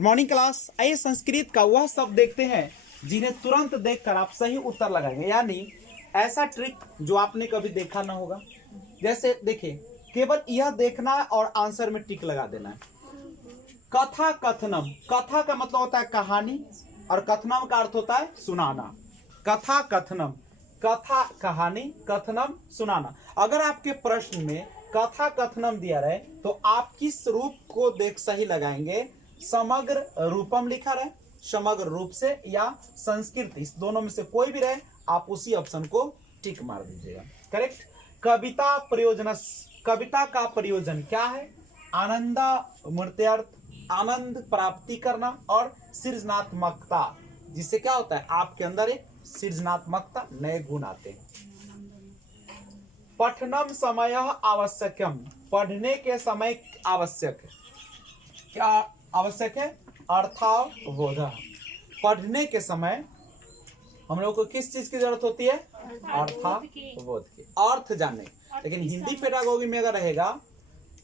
Good morning class. आइए संस्कृत का वह शब्द देखते हैं जिन्हें तुरंत देखकर आप सही उत्तर लगाएंगे, यानी ऐसा ट्रिक जो आपने कभी देखा ना होगा। जैसे देखिए, केवल यह देखना और आंसर में टिक लगा देना है। कथा कथनम, कथा का मतलब होता है कहानी और कथनम का अर्थ होता है सुनाना। कथा कथनम, कथा कहानी, कथनम सुनाना। अगर आपके प्रश्न में कथा कथनम दिया रहे तो आप किस रूप को देख सही लगाएंगे? समग्र रूपम लिखा रहे, समग्र रूप से, या संस्कृत, इस दोनों में से कोई भी रहे आप उसी ऑप्शन को टिक मार दीजिएगा। करेक्ट। कविता प्रयोजन, कविता का प्रयोजन क्या है? आनंदा मूर्त्यर्थ, आनंद प्राप्ति करना और सृजनात्मकता, जिससे क्या होता है आपके अंदर एक सृजनात्मकता, नए गुण आते हैं। पठनम समय आवश्यकम, पढ़ने के समय आवश्यक है। क्या आवश्यक है? अर्थावबोध। पढ़ने के समय हम लोग को किस चीज की जरूरत होती है? अर्थावबोध की, अर्थ जानने। लेकिन हिंदी पेडागोगी में अगर रहेगा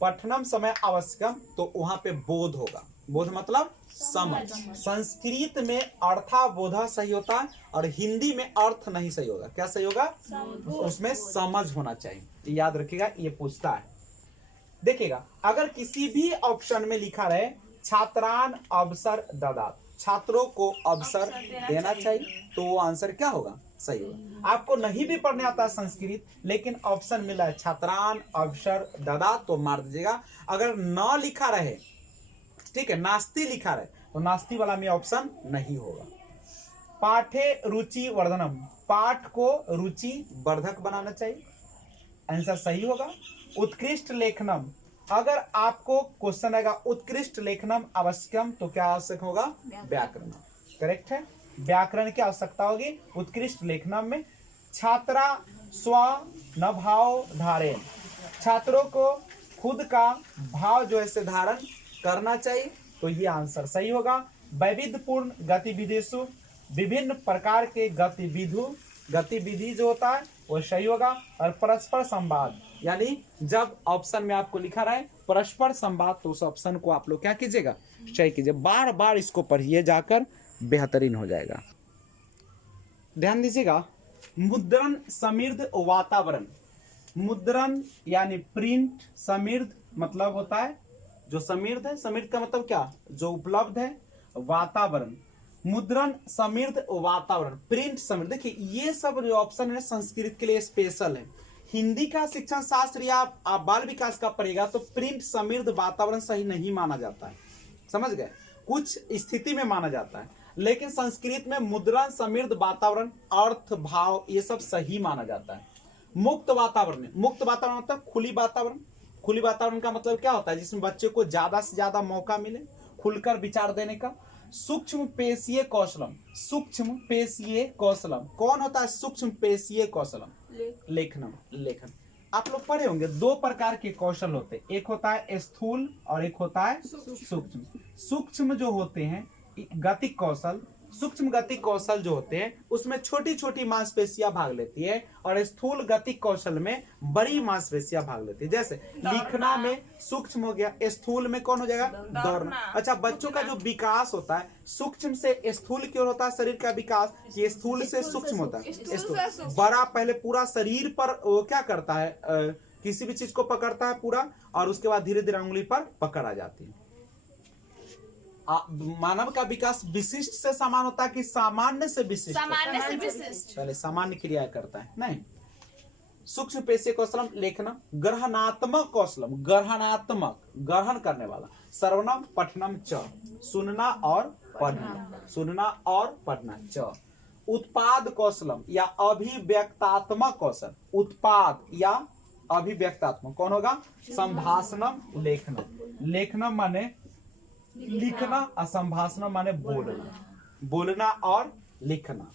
पठनम समय आवश्यकम तो वहां पे बोध होगा। बोध मतलब समझ। संस्कृत में अर्थावबोध सही होता है और हिंदी में अर्थ नहीं सही होगा। क्या सही होगा? उसमें समझ होना चाहिए। याद रखिएगा, ये पूछता है। देखिएगा, अगर किसी भी ऑप्शन में लिखा रहे छात्रान अवसर ददात, छात्रों को अवसर देना चाहिए, तो वो आंसर क्या होगा? सही होगा। आपको नहीं भी पढ़ने आता है संस्कृत, लेकिन ऑप्शन मिला है छात्रान अवसर ददात, तो मार दीजिएगा। अगर न लिखा रहे, ठीक है, नास्ति लिखा रहे, तो नास्ति वाला में ऑप्शन नहीं होगा। पाठे रुचि वर्धनम, पाठ को रुचि वर्धक बनाना चाहिए, आंसर सही होगा। उत्कृष्ट लेखनम, अगर आपको क्वेश्चन आएगा उत्कृष्ट लेखनम आवश्यकम, तो क्या आवश्यक होगा? व्याकरण। करेक्ट है, व्याकरण की आवश्यकता होगी उत्कृष्ट लेखनम में। छात्रा स्व न भाव धारेन, छात्रों को खुद का भाव जो है धारण करना चाहिए, तो ये आंसर सही होगा। वैविध्यपूर्ण गतिविधिशु, विभिन्न प्रकार के गतिविधि जो होता है वो सही होगा। और परस्पर संवाद, यानी जब ऑप्शन में आपको लिखा रहा है परस्पर संवाद, तो उस ऑप्शन को आप लोग क्या कीजिएगा? सही कीजिए। बार बार इसको पढ़िए, जाकर बेहतरीन हो जाएगा। ध्यान दीजिएगा, मुद्रण समृद्ध वातावरण, मुद्रण यानी प्रिंट, समृद्ध मतलब होता है जो समृद्ध है, समृद्ध का मतलब क्या? जो उपलब्ध है। वातावरण, मुद्रण समृद्ध वातावरण, प्रिंट समृद्ध। देखिए, ये सब जो ऑप्शन है संस्कृत के लिए स्पेशल है। हिंदी का शिक्षण शास्त्र या आप बाल विकास का पढ़ेगा तो प्रिंट समृद्ध वातावरण सही नहीं माना जाता है, समझ गए? कुछ स्थिति में माना जाता है, लेकिन संस्कृत में मुद्रण समृद्ध वातावरण, अर्थ भाव, ये सब सही माना जाता है। मुक्त वातावरण, मुक्त वातावरण मतलब खुली वातावरण। खुली वातावरण का मतलब क्या होता है? जिसमें बच्चे को ज्यादा से ज्यादा मौका मिले खुलकर विचार देने का। सूक्ष्म पेशीय कौशलम, सूक्ष्म पेशीय कौशलम, कौन होता है सूक्ष्म पेशीय कौशलम? लेखनम, लेखन। आप लोग पढ़े होंगे, दो प्रकार के कौशल होते हैं, एक होता है स्थूल और एक होता है सूक्ष्म। सूक्ष्म जो होते हैं गतिक कौशल, सूक्ष्म गतिक कौशल जो होते हैं उसमें छोटी छोटी मांसपेशियां भाग लेती है, और स्थूल गतिक कौशल में बड़ी मांसपेशियां भाग लेती है। जैसे लिखना में सूक्ष्म हो गया, स्थूल में कौन हो जाएगा? दौड़ना। अच्छा, बच्चों का जो विकास होता है सूक्ष्म से स्थूल की ओर होता है, शरीर का विकास ये स्थूल से सूक्ष्म होता है। स्थूल बड़ा पहले पूरा शरीर पर वो क्या करता है, किसी भी चीज को पकड़ता है पूरा, और उसके बाद धीरे धीरे उंगली पर पकड़ आ जाती है। मानव का विकास विशिष्ट से समान होता है कि सामान्य से विशिष्ट? सामान्य से विशिष्ट। पहले सामान्य क्रिया करता है, नहीं। सूक्ष्म पेशीय कौशलम लेखनम। ग्रहणात्मक कौशलम, ग्रहणात्मक, ग्रहण करने वाला। श्रवणम पठनम च, सुनना और पढ़ना, सुनना और पढ़ना। च उत्पाद कौशलम या अभिव्यक्तात्मक कौशल, उत्पाद या अभिव्यक्तात्मक कौन होगा? संभाषणम लेखनम, लेखनम माने लिखना, असंभाषण माने बोलना, बोलना और लिखना।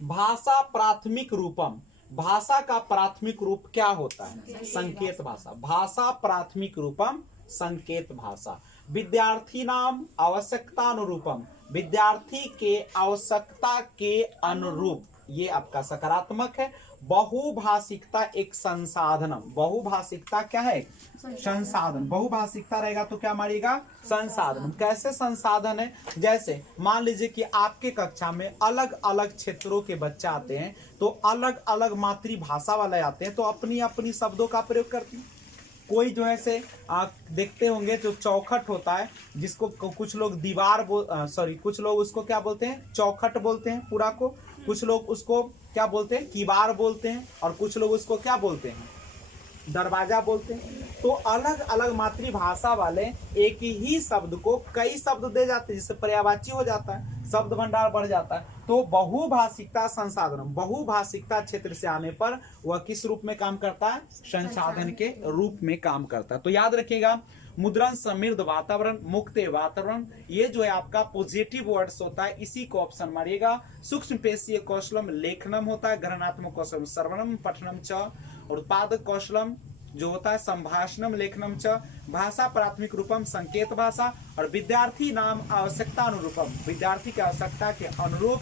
भाषा प्राथमिक रूपम, भाषा का प्राथमिक रूप क्या होता है? संकेत भाषा। भाषा प्राथमिक रूपम संकेत भाषा। विद्यार्थी नाम आवश्यकता अनुरूपम, विद्यार्थी के आवश्यकता के अनुरूप, ये आपका सकारात्मक है। बहुभाषिकता एक संसाधनम। बहुभाषिकता क्या है? संसाधन। बहुभाषिकता रहेगा तो क्या मारिएगा? संसाधन। कैसे संसाधन है? जैसे मान लीजिए कि आपके कक्षा में अलग अलग क्षेत्रों के बच्चे आते हैं, तो अलग अलग मातृभाषा वाले आते हैं, तो अपनी अपनी शब्दों का प्रयोग करते हैं। कोई जो है से आप देखते होंगे जो चौखट होता है, जिसको कुछ लोग दीवार कुछ लोग उसको क्या बोलते हैं? चौखट बोलते हैं पूरा को। कुछ लोग उसको क्या बोलते हैं? कीवार बोलते हैं। और कुछ लोग उसको क्या बोलते हैं? दरवाजा बोलते हैं। तो अलग अलग मातृभाषा वाले एक ही शब्द को कई शब्द दे जाते हैं, जिससे पर्यायवाची हो जाता है, शब्द भंडार बढ़ जाता है। तो बहुभाषिकता संसाधन, बहुभाषिकता क्षेत्र से आने पर वह किस रूप में काम करता है? संसाधन के रूप में काम करता है। तो याद रखिएगा, मुद्रण, समृद्ध वातावरण, मुक्त वातावरण, ये जो है आपका पॉजिटिव वर्ड्स होता है, इसी को ऑप्शन मारिएगा। सूक्ष्म पेशीय कौशलम लेखनम होता है, ग्रहणात्मक कौशलम श्रवणम पठनम च, और उत्पादक कौशलम जो होता है संभाषणम लेखनम च, भाषा प्राथमिक रूपम संकेत भाषा, और विद्यार्थी नाम आवश्यकता अनुरूपम, विद्यार्थी की आवश्यकता के अनुरूप,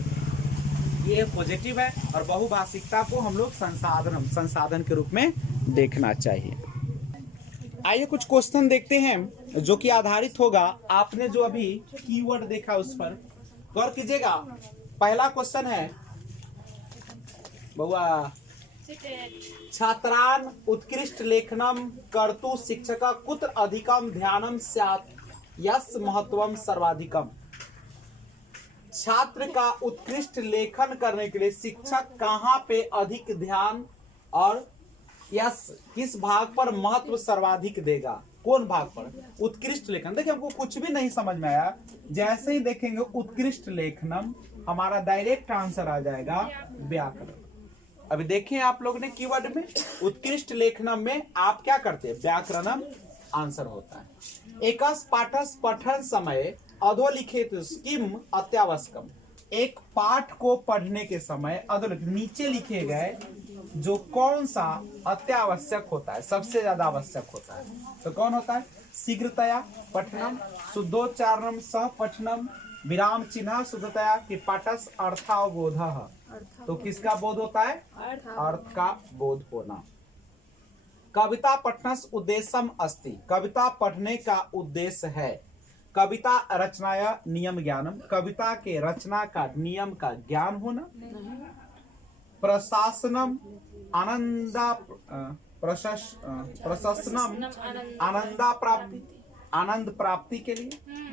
ये पॉजिटिव है। और बहुभाषिकता को हम लोग संसाधन के रूप में देखना चाहिए। आइए कुछ क्वेश्चन देखते हैं जो कि आधारित होगा आपने जो अभी कीवर्ड देखा उस पर गौर कीजिएगा। पहला क्वेश्चन है बउआ, छात्रान उत्कृष्ट लेखनम कर्तु शिक्षक कुत्र अधिकम ध्यानम स्यात् यस् महत्वम सर्वाधिकम। छात्र का उत्कृष्ट लेखन करने के लिए शिक्षक कहाँ पे अधिक ध्यान और यस किस भाग पर महत्व सर्वाधिक देगा? कौन भाग पर? उत्कृष्ट लेखन। देखिए हमको कुछ भी नहीं समझ में आया, जैसे ही देखेंगे उत्कृष्ट लेखनम, हमारा डायरेक्ट आंसर आ जाएगा व्याकरण। अभी देखें आप लोग ने कीवर्ड में उत्कृष्ट लेखनम में आप क्या करते हैं? व्याकरणम आंसर होता है। एकस पाठस पठन समय अधोलिखित किम अत्यावश्यकम। एक पाठ को पढ़ने के समय अधोलिखित नीचे लिखे गए जो कौन सा अत्यावश्यक होता है, सबसे ज्यादा आवश्यक होता है, तो कौन होता है? शीघ्रतया पठनम, शुद्धोच्चारणम सह पठनम, विराम चिन्ह शुद्धतया कि पाठस अर्थावबोधः। तो किसका बोध होता है? अर्थ का बोध होना। कविता पठनस उद्देश्यम अस्ति। कविता पढ़ने का उद्देश्य है। कविता रचनाया नियम ज्ञानम। कविता के रचना का नियम का ज्ञान होना। प्रशासनम आनंदा प्रशासनम आनंदा प्राप्ति, आनंद प्राप्ति के लिए।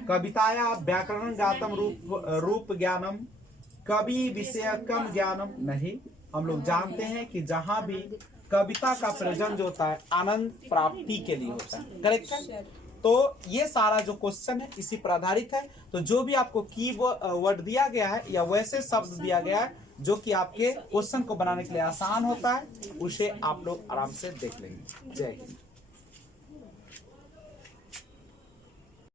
कविताया व्याकरण गातम रूप ज्ञानम। कवि विषयकम ज्ञानम नहीं। हम लोग जानते हैं कि जहां भी कविता का प्रयोजन जो होता है आनंद प्राप्ति के लिए होता है। करेक्ट है? तो ये सारा जो क्वेश्चन है इसी पर आधारित है। तो जो भी आपको की वर्ड दिया गया है या वैसे शब्द दिया गया है जो कि आपके क्वेश्चन को बनाने के लिए आसान होता है, उसे आप लोग आराम से देख लेंगे। जय हिंद।